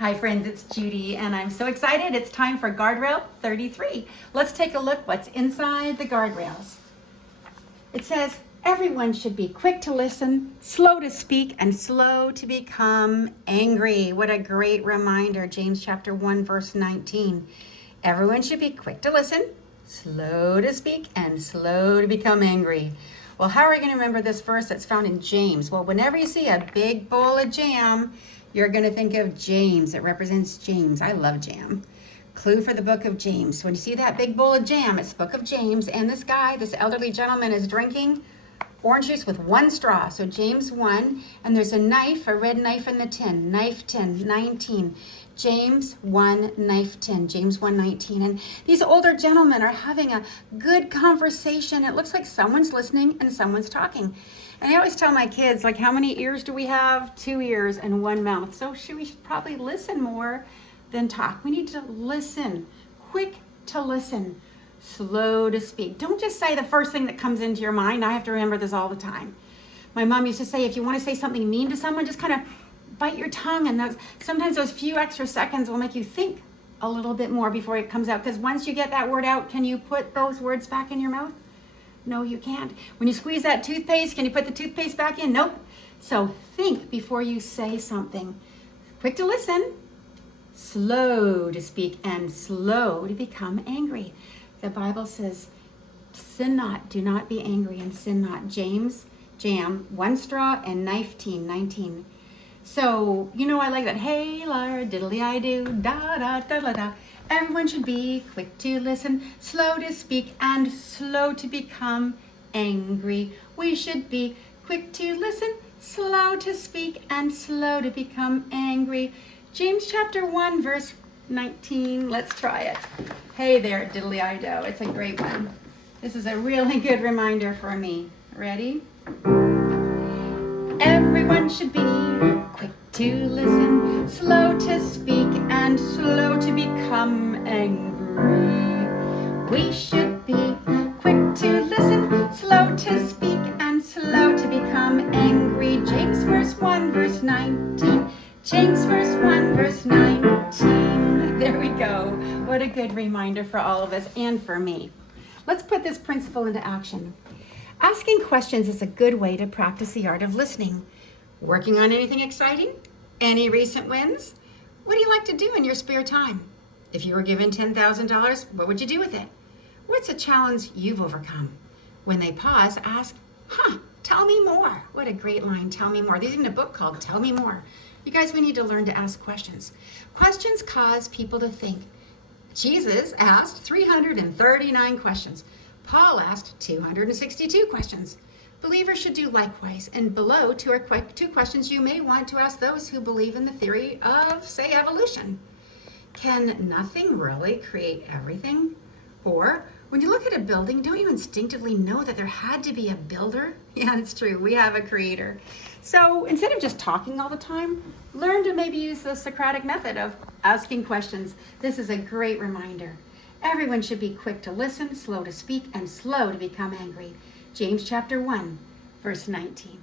Hi friends, it's Judy and I'm so excited. It's time for guardrail 33. Let's take a look what's inside the guardrails. It says, everyone should be quick to listen, slow to speak, and slow to become angry. What a great reminder, James chapter 1, verse 19. Everyone should be quick to listen, slow to speak, and slow to become angry. Well, how are we going to remember this verse that's found in James? Well, whenever you see a big bowl of jam, you're going to think of James. It represents James. I love jam. Clue for the book of James. When you see that big bowl of jam, it's the book of James. And this guy, this elderly gentleman, is drinking orange juice with one straw. So James 1. And there's a knife, a red knife in the tin. Knife tin, 19. James 1, knife tin. James 1:19. And these older gentlemen are having a good conversation. It looks like someone's listening and someone's talking. And I always tell my kids, like, how many ears do we have? 2 ears and 1 mouth. So we should probably listen more than talk. We need to listen. Quick to listen. Slow to speak. Don't just say the first thing that comes into your mind. I have to remember this all the time. My mom used to say, if you want to say something mean to someone, just kind of bite your tongue. And sometimes those few extra seconds will make you think a little bit more before it comes out. Because once you get that word out, can you put those words back in your mouth? No, you can't. When you squeeze that toothpaste, can you put the toothpaste back in? Nope. So think before you say something. Quick to listen, slow to speak, and slow to become angry. The Bible says, sin not, do not be angry, and sin not. James, jam, 1 straw, and knife teen, 19. So, I like that. Hey, Lara, diddly-I-do, da-da-da-da-da. Everyone should be quick to listen, slow to speak, and slow to become angry. We should be quick to listen, slow to speak, and slow to become angry. James chapter 1, verse 19. Let's try it. Hey there, diddly-I-do. It's a great one. This is a really good reminder for me. Ready? Everyone should be quick to listen, slow to speak, and slow to become angry. We should be quick to listen, slow to speak, and slow to become angry. James verse 1, verse 19. James verse 1, verse 19. There we go. What a good reminder for all of us and for me. Let's put this principle into action. Asking questions is a good way to practice the art of listening. Working on anything exciting? Any recent wins? What do you like to do in your spare time? If you were given $10,000, what would you do with it? What's a challenge you've overcome? When they pause, ask, tell me more. What a great line, tell me more. There's even a book called Tell Me More. You guys, we need to learn to ask questions. Questions cause people to think. Jesus asked 339 questions. Paul asked 262 questions. Believers should do likewise. And below, two questions you may want to ask those who believe in the theory of, say, evolution. Can nothing really create everything? Or, when you look at a building, don't you instinctively know that there had to be a builder? Yeah, it's true. We have a creator. So instead of just talking all the time, learn to maybe use the Socratic method of asking questions. This is a great reminder. Everyone should be quick to listen, slow to speak, and slow to become angry. James chapter 1, verse 19.